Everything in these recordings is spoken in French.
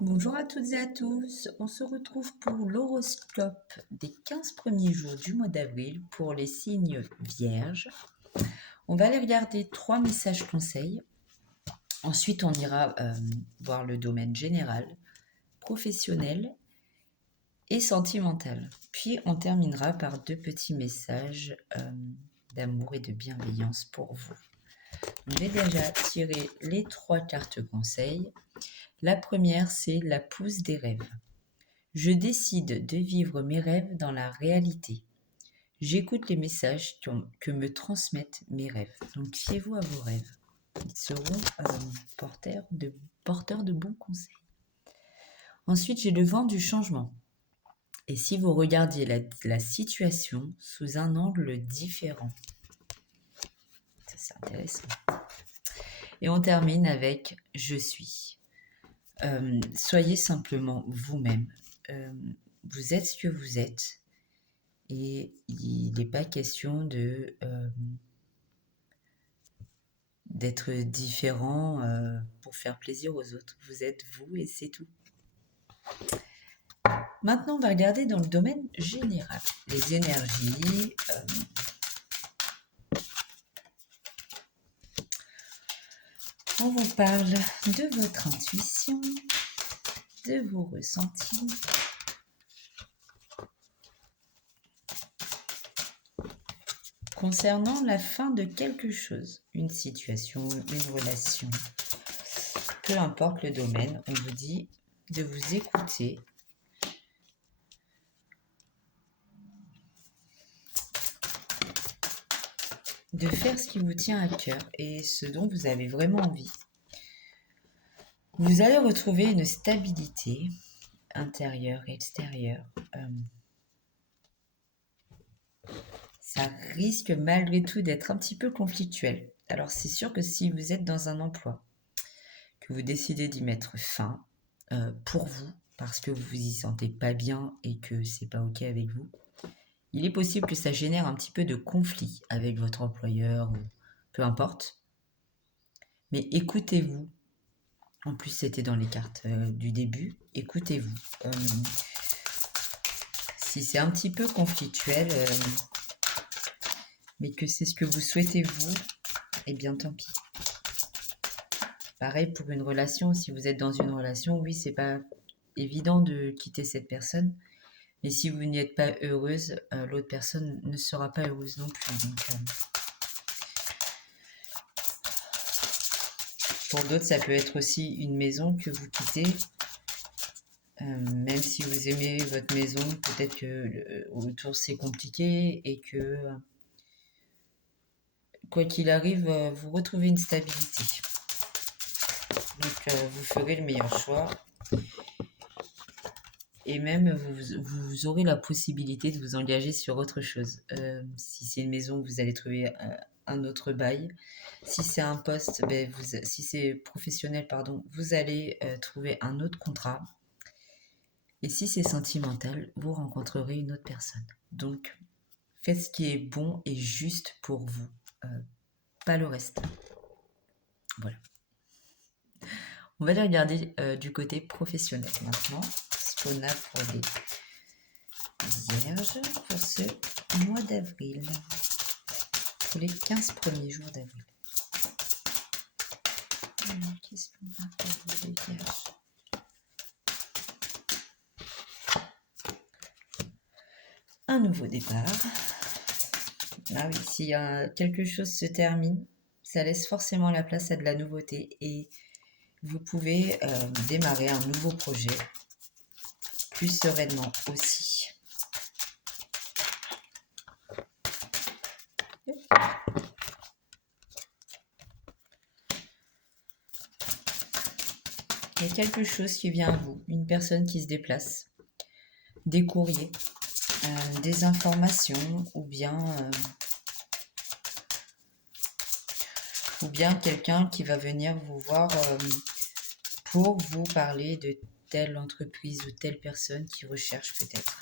Bonjour à toutes et à tous, on se retrouve pour l'horoscope des 15 premiers jours du mois d'avril pour les signes vierges. On va aller regarder 3 messages conseils. Ensuite, on ira voir le domaine général, professionnel et sentimental. Puis, on terminera par 2 petits messages d'amour et de bienveillance pour vous. Je vais déjà tirer les 3 cartes conseils. La première, c'est la pousse des rêves. Je décide de vivre mes rêves dans la réalité. J'écoute les messages que me transmettent mes rêves. Donc, fiez-vous à vos rêves. Ils seront porteurs de bons conseils. Ensuite, j'ai le vent du changement. Et si vous regardiez la situation sous un angle différent. Ça, c'est intéressant. Et on termine avec « Je suis ». Soyez simplement vous-même. Vous êtes ce que vous êtes. Et il n'est pas question d'être différent pour faire plaisir aux autres. Vous êtes vous et c'est tout. Maintenant, on va regarder dans le domaine général. Les énergies. On vous parle de votre intuition, de vos ressentis. Concernant la fin de quelque chose, une situation, une relation, peu importe le domaine, on vous dit de vous écouter, de faire ce qui vous tient à cœur et ce dont vous avez vraiment envie. Vous allez retrouver une stabilité intérieure et extérieure. Ça risque malgré tout d'être un petit peu conflictuel. Alors c'est sûr que si vous êtes dans un emploi, que vous décidez d'y mettre fin pour vous, parce que vous vous y sentez pas bien et que c'est pas ok avec vous, il est possible que ça génère un petit peu de conflit avec votre employeur, ou peu importe. Mais écoutez-vous. En plus, c'était dans les cartes du début. Écoutez-vous. Si c'est un petit peu conflictuel, mais que c'est ce que vous souhaitez vous, eh bien tant pis. Pareil pour une relation, si vous êtes dans une relation, oui, c'est pas évident de quitter cette personne. Mais si vous n'y êtes pas heureuse, l'autre personne ne sera pas heureuse non plus. Donc, pour d'autres, ça peut être aussi une maison que vous quittez. Même si vous aimez votre maison, peut-être que autour c'est compliqué et que quoi qu'il arrive, vous retrouvez une stabilité. Donc vous ferez le meilleur choix. Et même vous aurez la possibilité de vous engager sur autre chose. Si c'est une maison, vous allez trouver un autre bail. Si c'est un poste, si c'est professionnel, pardon, vous allez trouver un autre contrat. Et si c'est sentimental, vous rencontrerez une autre personne. Donc, faites ce qui est bon et juste pour vous, pas le reste. Voilà. On va aller regarder du côté professionnel maintenant, ce qu'on a pour les Vierges pour ce mois d'avril, pour les 15 premiers jours d'avril. Qu'est-ce qu'on a pour vous les Vierges? Un nouveau départ. Ah oui, si quelque chose se termine, ça laisse forcément la place à de la nouveauté et vous pouvez démarrer un nouveau projet plus sereinement aussi. Il y a quelque chose qui vient à vous, une personne qui se déplace, des courriers, des informations ou bien quelqu'un qui va venir vous voir pour vous parler de telle entreprise ou telle personne qui recherche peut-être.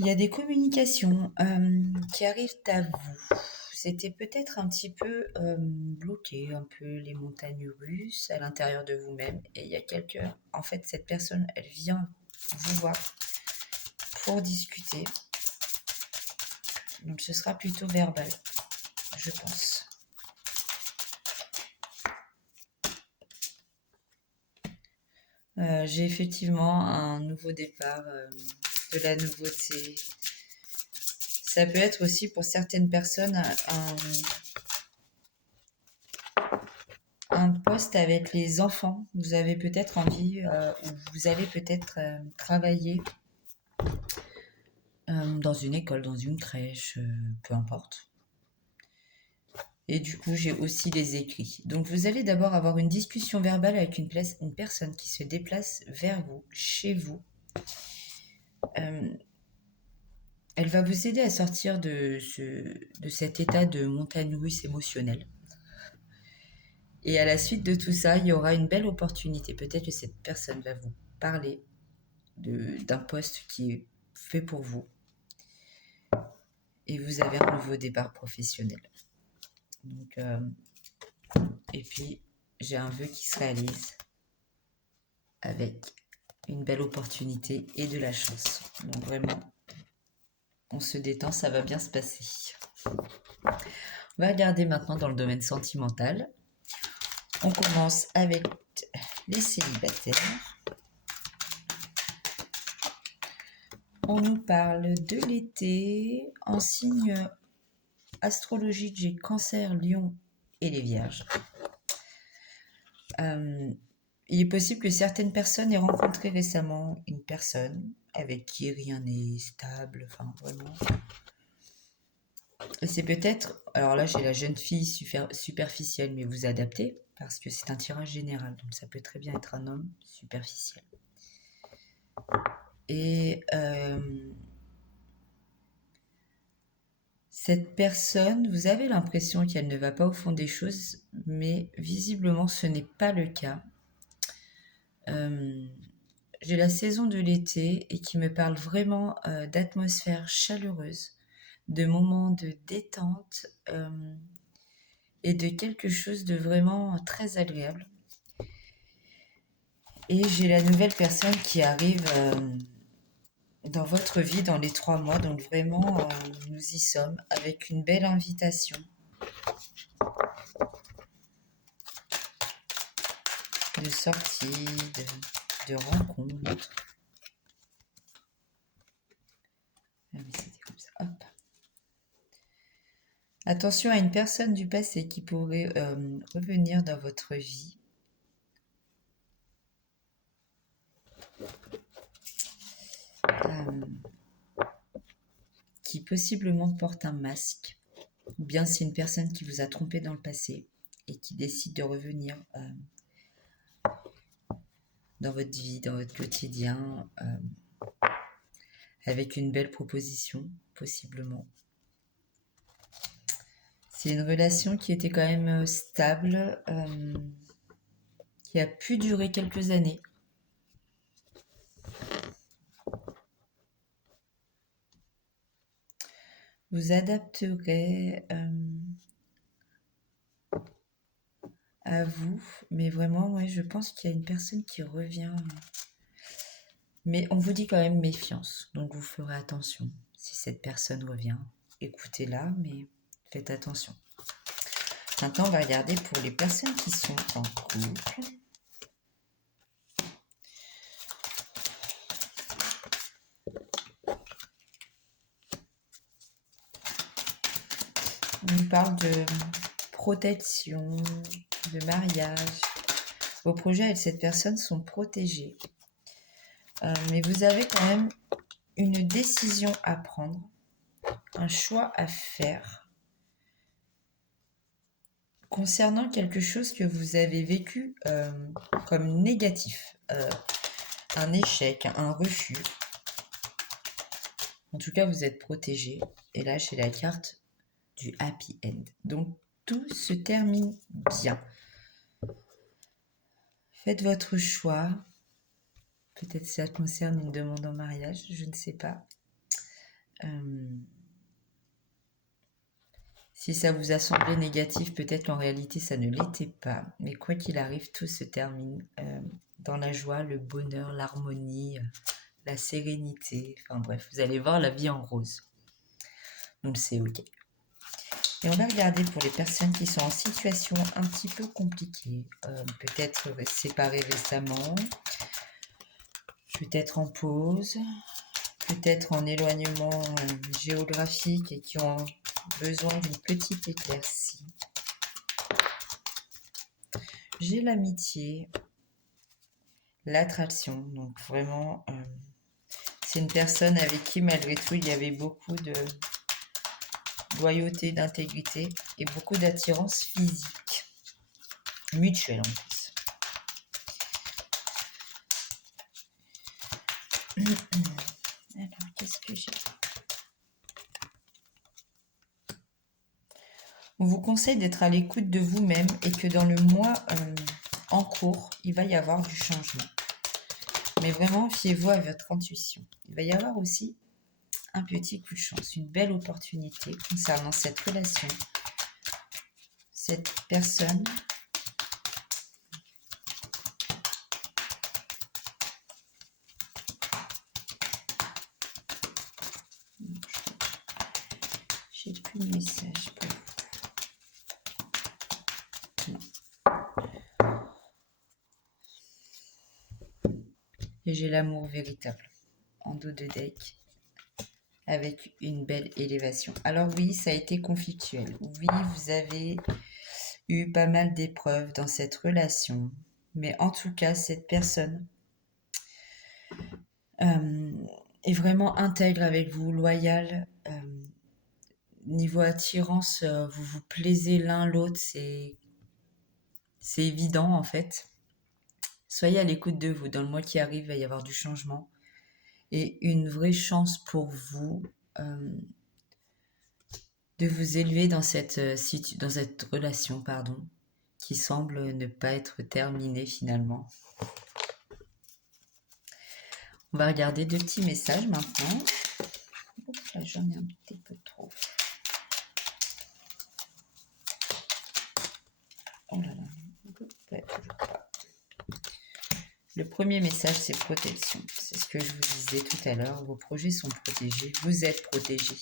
Il y a des communications qui arrivent à vous. C'était peut-être un petit peu bloqué, un peu les montagnes russes à l'intérieur de vous-même. Et il y a quelqu'un, en fait, cette personne, elle vient vous voir pour discuter. Donc ce sera plutôt verbal, je pense. J'ai effectivement un nouveau départ, de la nouveauté. Ça peut être aussi pour certaines personnes un poste avec les enfants. Vous avez peut-être envie, ou vous allez peut-être travailler dans une école, dans une crèche, peu importe. Et du coup, j'ai aussi les écrits. Donc, vous allez d'abord avoir une discussion verbale avec une personne qui se déplace vers vous, chez vous. Elle va vous aider à sortir de cet état de montagne russe émotionnelle. Et à la suite de tout ça, il y aura une belle opportunité. Peut-être que cette personne va vous parler d'un poste qui est fait pour vous. Et vous avez un nouveau départ professionnel. Donc, et puis, j'ai un vœu qui se réalise avec une belle opportunité et de la chance. Donc vraiment, on se détend, ça va bien se passer. On va regarder maintenant dans le domaine sentimental. On commence avec les célibataires. On nous parle de l'été en signe astrologique. J'ai Cancer, Lion et les Vierges. Il est possible que certaines personnes aient rencontré récemment une personne avec qui rien n'est stable, enfin vraiment. Et c'est peut-être, alors là j'ai la jeune fille superficielle, mais vous adaptez parce que c'est un tirage général, donc ça peut très bien être un homme superficiel. Et cette personne, vous avez l'impression qu'elle ne va pas au fond des choses, mais visiblement ce n'est pas le cas. J'ai la saison de l'été et qui me parle vraiment d'atmosphère chaleureuse, de moments de détente et de quelque chose de vraiment très agréable. Et j'ai la nouvelle personne qui arrive dans votre vie dans les 3 mois, donc vraiment nous y sommes avec une belle invitation. De sortie, de rencontre. Ah oui, c'était comme ça. Hop. Attention à une personne du passé qui pourrait revenir dans votre vie. Qui possiblement porte un masque. Ou bien c'est une personne qui vous a trompé dans le passé et qui décide de revenir dans votre vie, dans votre quotidien, avec une belle proposition, possiblement. C'est une relation qui était quand même stable, qui a pu durer quelques années. Vous adapterez à vous, mais vraiment, ouais, je pense qu'il y a une personne qui revient. Mais on vous dit quand même méfiance, donc vous ferez attention. Si cette personne revient, écoutez-la, mais faites attention. Maintenant, on va regarder pour les personnes qui sont en couple. On nous parle de protection, de mariage. Vos projets avec cette personne sont protégés. Mais vous avez quand même une décision à prendre, un choix à faire concernant quelque chose que vous avez vécu comme négatif, un échec, un refus. En tout cas, vous êtes protégé. Et là, j'ai la carte du happy end. Donc, tout se termine bien. Faites votre choix. Peut-être ça concerne une demande en mariage, je ne sais pas. Si ça vous a semblé négatif, peut-être qu'en réalité ça ne l'était pas. Mais quoi qu'il arrive, tout se termine dans la joie, le bonheur, l'harmonie, la sérénité. Enfin bref, vous allez voir la vie en rose. Donc c'est ok. Et on va regarder pour les personnes qui sont en situation un petit peu compliquée. Peut-être séparées récemment, peut-être en pause, peut-être en éloignement géographique et qui ont besoin d'une petite éclaircie. J'ai l'amitié, l'attraction, donc vraiment, c'est une personne avec qui malgré tout il y avait beaucoup de loyauté, d'intégrité et beaucoup d'attirance physique, mutuelle en plus. Alors, qu'est-ce que j'ai ? On vous conseille d'être à l'écoute de vous-même et que dans le mois en cours, il va y avoir du changement. Mais vraiment, fiez-vous à votre intuition. Il va y avoir aussi un petit coup de chance, une belle opportunité concernant cette relation, cette personne. J'ai plus de message pour vous. Non. Et j'ai l'amour véritable en dos de deck avec une belle élévation. Alors oui, ça a été conflictuel. Oui, vous avez eu pas mal d'épreuves dans cette relation. Mais en tout cas, cette personne est vraiment intègre avec vous, loyale. Niveau attirance, vous vous plaisez l'un l'autre, c'est évident en fait. Soyez à l'écoute de vous. Dans le mois qui arrive, il va y avoir du changement et une vraie chance pour vous de vous élever dans cette relation, qui semble ne pas être terminée finalement. On va regarder 2 petits messages maintenant. Oups, là j'en ai un petit peu trop. Oh là là, ouais, toujours pas. Le premier message, c'est protection. C'est ce que je vous disais tout à l'heure. Vos projets sont protégés. Vous êtes protégés.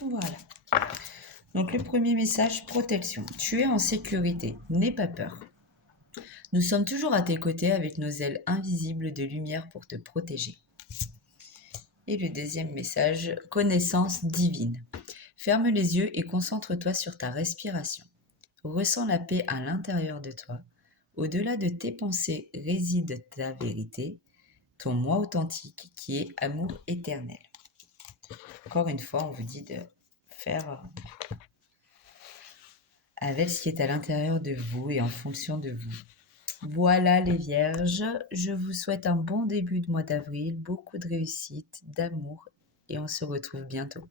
Voilà. Donc le premier message, protection. Tu es en sécurité. N'aie pas peur. Nous sommes toujours à tes côtés avec nos ailes invisibles de lumière pour te protéger. Et le deuxième message, connaissance divine. Ferme les yeux et concentre-toi sur ta respiration. Ressens la paix à l'intérieur de toi. Au-delà de tes pensées réside ta vérité, ton moi authentique qui est amour éternel. Encore une fois, on vous dit de faire avec ce qui est à l'intérieur de vous et en fonction de vous. Voilà les vierges, je vous souhaite un bon début de mois d'avril, beaucoup de réussite, d'amour et on se retrouve bientôt.